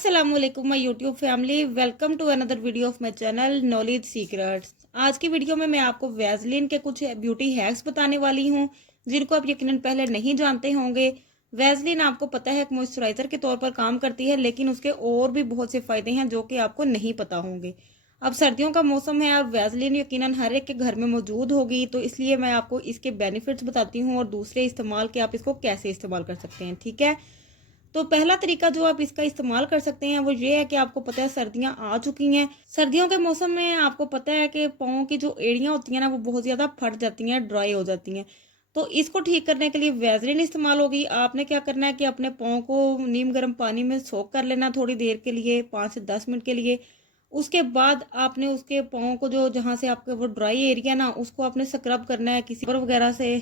अस्सलामुअलैकुम my YouTube family, welcome to another video of my channel knowledge secrets. आज की video में मैं आपको वैसलीन के कुछ ब्यूटी हैक्स बताने वाली हूं जिनको आप यकीनन पहले नहीं जानते होंगे। वैसलीन आपको पता है एक मॉइस्चराइजर के तौर पर काम करती है, लेकिन उसके और भी बहुत से फायदे हैं जो कि आपको नहीं पता होंगे। अब सर्दियों का मौसम है, अब वैसलीन यकीनन हर एक के घर में मौजूद होगी, तो इसलिए मैं आपको इसके बेनिफिट्स बताती हूँ और दूसरे इस्तेमाल के आप इसको कैसे इस्तेमाल कर सकते हैं। ठीक है, तो पहला तरीका जो आप इसका इस्तेमाल कर सकते हैं वो ये है कि आपको पता है सर्दियां आ चुकी हैं। सर्दियों के मौसम में आपको पता है कि पाँव की जो एड़ियां होती हैं ना वो बहुत ज़्यादा फट जाती हैं, ड्राई हो जाती हैं। तो इसको ठीक करने के लिए वैसलीन इस्तेमाल होगी। आपने क्या करना है कि अपने पाँव को नीम गर्म पानी में सोख कर लेना थोड़ी देर के लिए, 5 से 10 मिनट के लिए। उसके बाद आपने उसके पाँव को जो जहाँ से आपके वो ड्राई एरिया ना उसको आपने स्क्रब करना है किसी वगैरह से।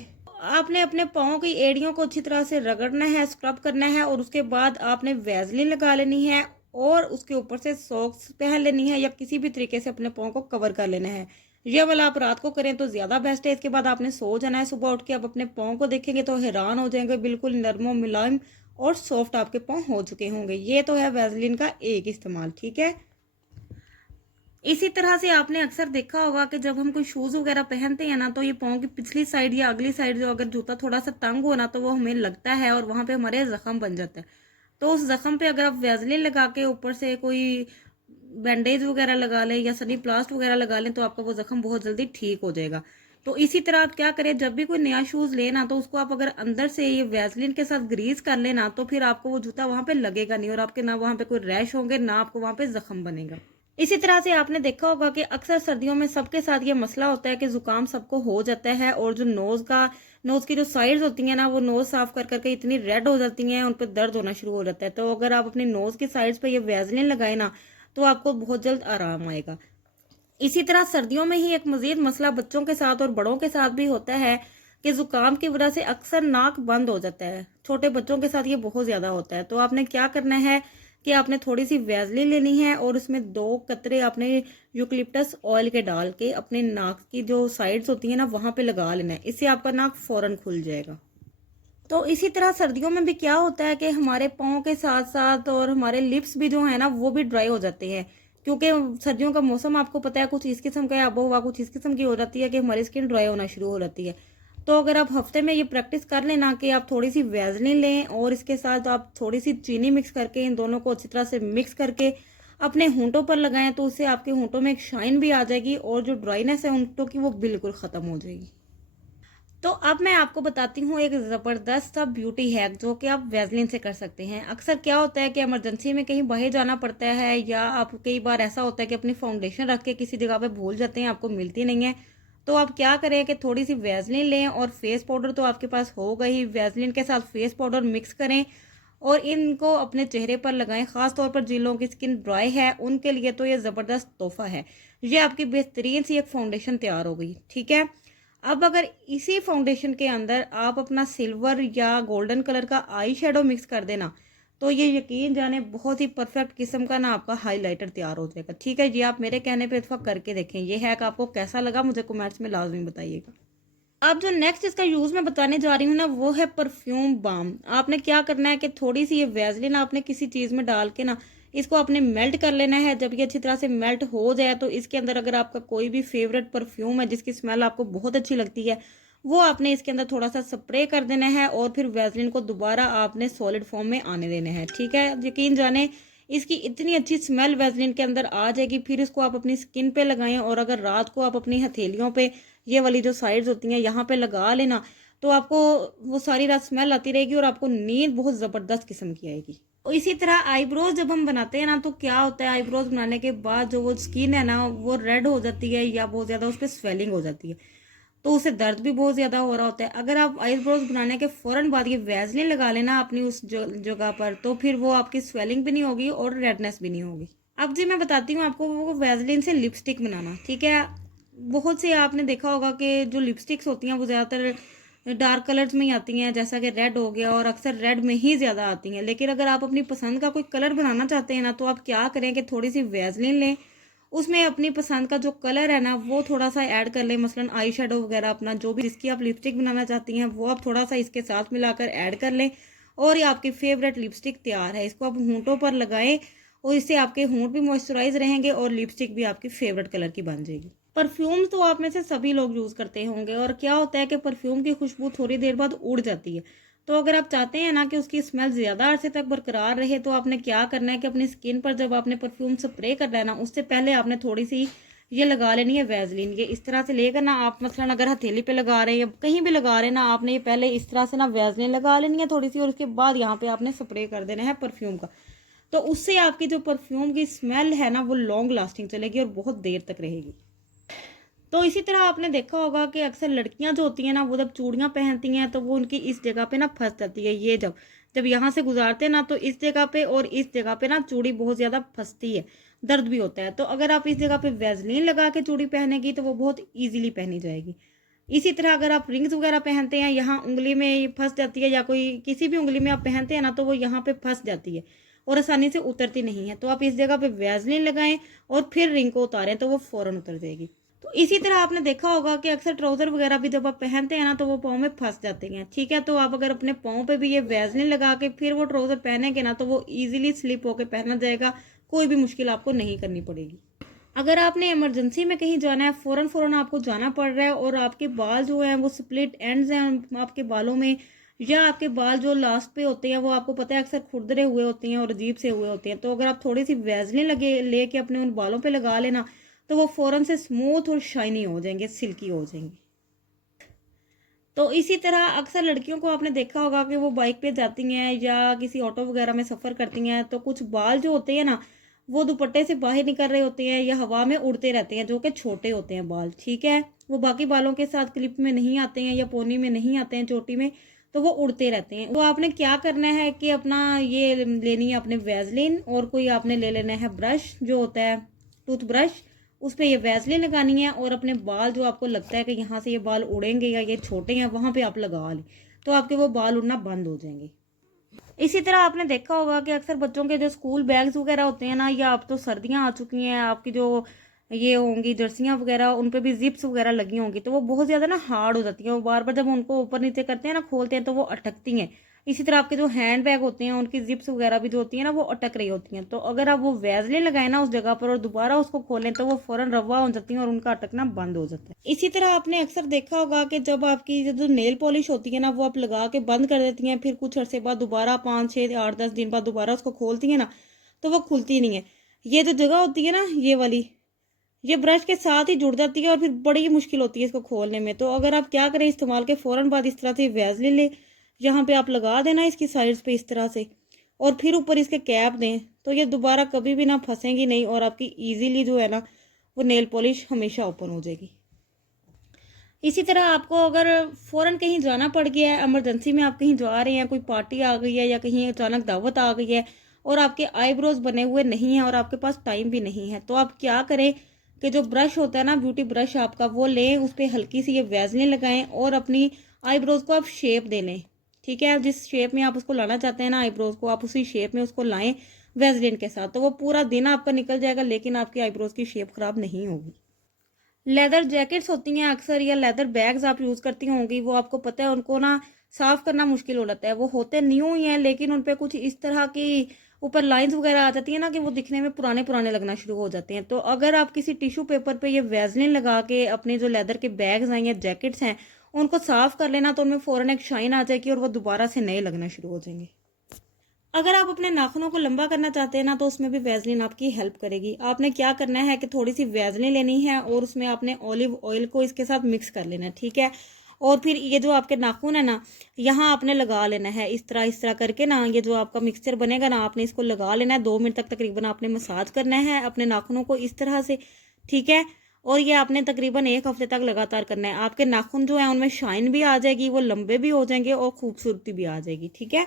आपने अपने पाँव की एड़ियों को अच्छी तरह से रगड़ना है, स्क्रब करना है, और उसके बाद आपने वैसलीन लगा लेनी है और उसके ऊपर से सॉक्स पहन लेनी है या किसी भी तरीके से अपने पाँव को कवर कर लेना है। ये वाला आप रात को करें तो ज़्यादा बेस्ट है। इसके बाद आपने सो जाना है। सुबह उठ के आप अपने पाँव को देखेंगे तो हैरान हो जाएंगे, बिल्कुल नरमो मुलायम और सॉफ्ट आपके पाँव हो चुके होंगे। ये तो है वैसलीन का एक इस्तेमाल। ठीक है, इसी तरह से आपने अक्सर देखा होगा कि जब हम कोई शूज वगैरह पहनते हैं ना तो ये पाँव की पिछली साइड या अगली साइड जो अगर जूता थोड़ा सा तंग हो ना तो वो हमें लगता है और वहां पे हमारे जख्म बन जाता है। तो उस जख्म पे अगर आप वैसलीन लगा के ऊपर से कोई बैंडेज वगैरह लगा लें या सनी प्लास्ट वगैरह लगा लें तो आपका वो जख्म बहुत जल्दी ठीक हो जाएगा। तो इसी तरह आप क्या करें, जब भी कोई नया शूज लेना तो उसको आप अगर अंदर से ये वैसलीन के साथ ग्रीस कर लेना तो फिर आपको वो जूता वहां पे लगेगा नहीं और आपके ना वहां पे कोई रैश होंगे ना आपको वहां पे जख्म बनेगा। इसी तरह से आपने देखा होगा कि अक्सर सर्दियों में सबके साथ ये मसला होता है कि जुकाम सबको हो जाता है और जो नोज की जो साइड्स होती हैं ना वो नोज साफ कर करके इतनी रेड हो जाती हैं, उन पर दर्द होना शुरू हो जाता है। तो अगर आप अपनी नोज की साइड्स पे ये वैसलीन लगाए ना तो आपको बहुत जल्द आराम आएगा। इसी तरह सर्दियों में ही एक मजीद मसला बच्चों के साथ और बड़ों के साथ भी होता है कि जुकाम की वजह से अक्सर नाक बंद हो जाता है। छोटे बच्चों के साथ ये बहुत ज्यादा होता है। तो आपने क्या करना है कि आपने थोड़ी सी वैसलीन लेनी है और उसमें 2 कतरे आपने यूकलिप्टस ऑयल के डाल के अपने नाक की जो साइड्स होती है ना वहां पे लगा लेना है। इससे आपका नाक फौरन खुल जाएगा। तो इसी तरह सर्दियों में भी क्या होता है कि हमारे पाँव के साथ साथ और हमारे लिप्स भी जो है ना वो भी ड्राई हो जाते हैं, क्योंकि सर्दियों का मौसम आपको पता है कुछ इस किस्म का है, आबोहवा कुछ इस किस्म की हो जाती है कि हमारी स्किन ड्राई होना शुरू हो जाती है। तो अगर आप हफ्ते में ये प्रैक्टिस कर लेना कि आप थोड़ी सी वैसलीन लें और इसके साथ आप थोड़ी सी चीनी मिक्स करके इन दोनों को अच्छी तरह से मिक्स करके अपने होंठों पर लगाएं तो उससे आपके होंठों में एक शाइन भी आ जाएगी और जो ड्राइनेस है होंठों की वो बिल्कुल खत्म हो जाएगी। तो अब मैं आपको बताती हूँ एक ज़बरदस्त सा ब्यूटी हैक जो कि आप वैसलीन से कर सकते हैं। अक्सर क्या होता है कि इमरजेंसी में कहीं बाहर जाना पड़ता है या आप कई बार ऐसा होता है कि अपनी फाउंडेशन रख के किसी जगह पे भूल जाते हैं, आपको मिलती नहीं है। तो आप क्या करें कि थोड़ी सी वैसलीन लें और फेस पाउडर तो आपके पास होगा ही, वैसलीन के साथ फेस पाउडर मिक्स करें और इनको अपने चेहरे पर लगाएं। खास तौर पर जिन लोगों की स्किन ड्राई है उनके लिए तो ये ज़बरदस्त तोहफा है। ये आपकी बेहतरीन सी एक फाउंडेशन तैयार हो गई। ठीक है, अब अगर इसी फाउंडेशन के अंदर आप अपना सिल्वर या गोल्डन कलर का आई शेडो मिक्स कर देना तो ये यकीन जाने बहुत ही परफेक्ट किस्म का ना आपका हाइलाइटर तैयार हो जाएगा। ठीक है, ये आप मेरे कहने पे इतफाक करके देखें। ये हैक आपको कैसा लगा मुझे कमेंट्स में लाजमी बताइएगा। अब जो नेक्स्ट इसका यूज मैं बताने जा रही हूँ ना वो है परफ्यूम बाम। आपने क्या करना है कि थोड़ी सी ये वैसलीन आपने किसी चीज में डाल के ना इसको आपने मेल्ट कर लेना है। जब ये अच्छी तरह से मेल्ट हो जाए तो इसके अंदर अगर आपका कोई भी फेवरेट परफ्यूम है जिसकी स्मेल आपको बहुत अच्छी लगती है वो आपने इसके अंदर थोड़ा सा स्प्रे कर देना है और फिर वैसलीन को दोबारा आपने सॉलिड फॉर्म में आने देना है। ठीक है, यकीन जाने इसकी इतनी अच्छी स्मेल वैसलीन के अंदर आ जाएगी। फिर इसको आप अपनी स्किन पे लगाएं और अगर रात को आप अपनी हथेलियों पे ये वाली जो साइड्स होती हैं यहाँ पे लगा लेना तो आपको वो सारी रात स्मेल आती रहेगी और आपको नींद बहुत ज़बरदस्त किस्म की आएगी। और इसी तरह आईब्रोज जब हम बनाते हैं ना तो क्या होता है, आईब्रोज बनाने के बाद जो वो स्किन है ना वो रेड हो जाती है या बहुत ज़्यादा उस पर स्वेलिंग हो जाती है, तो उससे दर्द भी बहुत ज़्यादा हो रहा होता है। अगर आप आईब्रोज बनाने के फ़ौरन बाद ये वैसलीन लगा लेना अपनी उस जगह पर तो फिर वो आपकी स्वेलिंग भी नहीं होगी और रेडनेस भी नहीं होगी। अब जी मैं बताती हूँ आपको वो वैसलीन से लिपस्टिक बनाना। ठीक है, बहुत से आपने देखा होगा कि जो लिपस्टिक्स होती हैं वो ज़्यादातर डार्क कलर्स में ही आती हैं, जैसा कि रेड हो गया, और अक्सर रेड में ही ज़्यादा आती हैं। लेकिन अगर आप अपनी पसंद का कोई कलर बनाना चाहते हैं ना तो आप क्या करें कि थोड़ी सी वैसलीन लें, उसमें अपनी पसंद का जो कलर है ना वो थोड़ा सा ऐड कर लें। मसलन आई शेडो वगैरह अपना जो भी जिसकी आप लिपस्टिक बनाना चाहती हैं वो आप थोड़ा सा इसके साथ मिलाकर ऐड कर लें और ये आपकी फेवरेट लिपस्टिक तैयार है। इसको आप होंठों पर लगाएं और इससे आपके होंठ भी मॉइस्चराइज रहेंगे और लिपस्टिक भी आपकी फेवरेट कलर की बन जाएगी। परफ्यूम तो आप में से सभी लोग यूज़ करते होंगे, और क्या होता है कि परफ्यूम की खुशबू थोड़ी देर बाद उड़ जाती है। तो अगर आप चाहते हैं ना कि उसकी स्मेल ज़्यादा अरसे तक बरकरार रहे, तो आपने क्या करना है कि अपनी स्किन पर जब आपने परफ्यूम स्प्रे करना है ना, उससे पहले आपने थोड़ी सी ये लगा लेनी है वैसलीन। ये इस तरह से लेकर ना, आप मसलन अगर हथेली पे लगा रहे हैं या कहीं भी लगा रहे हैं ना, आपने ये पहले इस तरह से ना वैसलीन लगा लेनी है थोड़ी सी, और उसके बाद यहाँ पे आपने स्प्रे कर देना है परफ्यूम का। तो उससे आपकी जो परफ्यूम की स्मेल है ना, वो लॉन्ग लास्टिंग चलेगी और बहुत देर तक रहेगी। तो इसी तरह आपने देखा होगा कि अक्सर लड़कियां जो होती हैं ना, वो जब चूड़ियां पहनती हैं तो वो उनकी इस जगह पे ना फंस जाती है। ये जब जब यहाँ से गुजारते हैं ना, तो इस जगह पे और इस जगह पे ना चूड़ी बहुत ज़्यादा फंसती है, दर्द भी होता है। तो अगर आप इस जगह पे वैसलीन लगा के चूड़ी पहनेगी तो वो बहुत ईजिली पहनी जाएगी। इसी तरह अगर आप रिंग्स वगैरह पहनते हैं, यहाँ उंगली में ये फंस जाती है, या कोई किसी भी उंगली में आप पहनते हैं ना, तो वो यहाँ पे फंस जाती है और आसानी से उतरती नहीं है। तो आप इस जगह पे वैसलीन लगाएं और फिर रिंग को उतारें तो वो फ़ौरन उतर जाएगी। तो इसी तरह आपने देखा होगा कि अक्सर ट्राउज़र वगैरह भी जब आप पहनते हैं ना, तो वो पाँव में फंस जाते हैं। ठीक है, तो आप अगर अपने पाँव पे भी ये वैसलीन लगा के फिर वो ट्राउज़र पहनेंगे ना, तो वो ईजिली स्लिप होकर पहना जाएगा, कोई भी मुश्किल आपको नहीं करनी पड़ेगी। अगर आपने इमरजेंसी में कहीं जाना है, फ़ौरन आपको जाना पड़ रहा है, और आपके बाल जो हैं वो स्प्लिट एंड्स हैं आपके बालों में, या आपके बाल जो लास्ट पे होते हैं वो आपको पता है अक्सर खुरदरे हुए होते हैं और अजीब से हुए होते हैं, तो अगर आप थोड़ी सी वैसलीन लगे लेके अपने उन बालों पे लगा लेना, तो वो फ़ौरन से स्मूथ और शाइनी हो जाएंगे, सिल्की हो जाएंगे। तो इसी तरह अक्सर लड़कियों को आपने देखा होगा कि वो बाइक पे जाती हैं या किसी ऑटो वगैरह में सफ़र करती हैं, तो कुछ बाल जो होते हैं ना, वो दुपट्टे से बाहर निकल रहे होते हैं या हवा में उड़ते रहते हैं, जो कि छोटे होते हैं बाल। ठीक है, वो बाकी बालों के साथ क्लिप में नहीं आते हैं या पोनी में नहीं आते हैं, चोटी में, तो वो उड़ते रहते हैं। तो आपने क्या करना है कि अपना ये लेनी है अपने वैसलीन, और कोई आपने ले लेना है ब्रश जो होता है टूथ ब्रश, उस पर ये वैसलीन लगानी है, और अपने बाल जो आपको लगता है कि यहाँ से ये बाल उड़ेंगे या ये छोटे हैं, वहाँ पे आप लगा लें, तो आपके वो बाल उड़ना बंद हो जाएंगे। इसी तरह आपने देखा होगा कि अक्सर बच्चों के जो स्कूल बैग्स वगैरह होते हैं ना, या अब तो सर्दियाँ आ चुकी हैं, आपकी जो ये होंगी जर्सियाँ वगैरह, उन पे भी जिप्स वगैरह लगी होंगी, तो वो बहुत ज़्यादा ना हार्ड हो जाती हैं, वो बार बार जब उनको ऊपर नीचे करते हैं ना, खोलते हैं, तो वो अटकती हैं। इसी तरह आपके जो हैंड बैग होते हैं, उनकी जिप्स वगैरह भी जो होती हैं ना, वो अटक रही होती हैं। तो अगर आप वो वैसलीन लगाएं ना उस जगह पर और दोबारा उसको खोलें, तो वो फ़ौरन रवा हो जाती हैं और उनका अटकना बंद हो जाता है। इसी तरह आपने अक्सर देखा होगा कि जब आपकी जो नेल पॉलिश होती है ना, वो आप लगा के बंद कर देती हैं, फिर कुछ अरसे बाद दोबारा 5, 6, 8, 10 दिन बाद दोबारा उसको खोलती हैं ना, तो वो खुलती नहीं है। ये जो जगह होती है ना, ये वाली, ये ब्रश के साथ ही जुड़ जाती है और फिर बड़ी मुश्किल होती है इसको खोलने में। तो अगर आप क्या करें, इस्तेमाल के फ़ौरन बाद इस तरह से वैसलीन ले, यहाँ पे आप लगा देना इसकी साइड्स पे इस तरह से, और फिर ऊपर इसके कैप दें, तो ये दोबारा कभी भी ना फंसेंगी नहीं, और आपकी इजीली जो है ना, वो नेल पॉलिश हमेशा ओपन हो जाएगी। इसी तरह आपको अगर फ़ौरन कहीं जाना पड़ गया है, इमरजेंसी में आप कहीं जा रहे हैं, कोई पार्टी आ गई है या कहीं अचानक दावत आ गई है, और आपके आईब्रोज बने हुए नहीं हैं और आपके पास टाइम भी नहीं है, तो आप क्या करें कि जो ब्रश होता है ना, ब्यूटी ब्रश आपका, वो लें, उस पर हल्की सी ये वैसलीन लगाएं और अपनी आईब्रोज को आप शेप दे लें। ठीक है, जिस शेप में आप उसको लाना चाहते हैं ना आईब्रोज को, आप उसी शेप में उसको लाएं वैसलीन के साथ, तो वो पूरा दिन आपका निकल जाएगा, लेकिन आपकी आईब्रोज की शेप खराब नहीं होगी। लेदर जैकेट्स होती हैं अक्सर, या लेदर बैग्स आप यूज़ करती होंगी, वो आपको पता है उनको ना साफ़ करना मुश्किल हो जाता है। वो होते न्यू ही हैं, लेकिन उन पे कुछ इस तरह की ऊपर लाइंस वगैरह आ जाती है ना, कि वो दिखने में पुराने पुराने लगना शुरू हो जाते हैं। तो अगर आप किसी टिश्यू पेपर पे ये वैसलीन लगा के अपने जो लेदर के बैग्स हैं या जैकेट्स हैं, उनको साफ़ कर लेना, तो उनमें फ़ौरन एक शाइन आ जाएगी और वो दोबारा से नए लगना शुरू हो जाएंगे। अगर आप अपने नाखूनों को लंबा करना चाहते हैं ना, तो उसमें भी वैसलीन आपकी हेल्प करेगी। आपने क्या करना है कि थोड़ी सी वैसलीन लेनी है और उसमें आपने ऑलिव ऑयल को इसके साथ मिक्स कर लेना है। ठीक है, और फिर ये जो आपके नाखून है ना, यहाँ आपने लगा लेना है इस तरह करके ना, ये जो आपका मिक्सचर बनेगा ना, आपने इसको लगा लेना है। 2 मिनट तक तकरीबन आपने मसाज करना है अपने नाखूनों को इस तरह से। ठीक है, और ये आपने तकरीबन 1 हफ्ते तक लगातार करना है। आपके नाखून जो है उनमें शाइन भी आ जाएगी, वो लंबे भी हो जाएंगे और खूबसूरती भी आ जाएगी। ठीक है,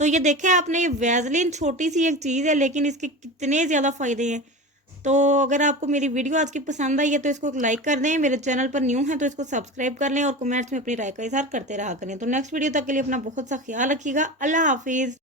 तो ये देखें आपने, ये वैसलीन छोटी सी एक चीज़ है, लेकिन इसके कितने ज़्यादा फ़ायदे हैं। तो अगर आपको मेरी वीडियो आज की पसंद आई है तो इसको लाइक कर दें, मेरे चैनल पर न्यू हैं तो इसको सब्सक्राइब कर लें, और कमेंट्स में अपनी राय का इज़हार करते रहा करें। तो नेक्स्ट वीडियो तक के लिए अपना बहुत सा ख्याल रखिएगा। अल्लाह हाफिज़।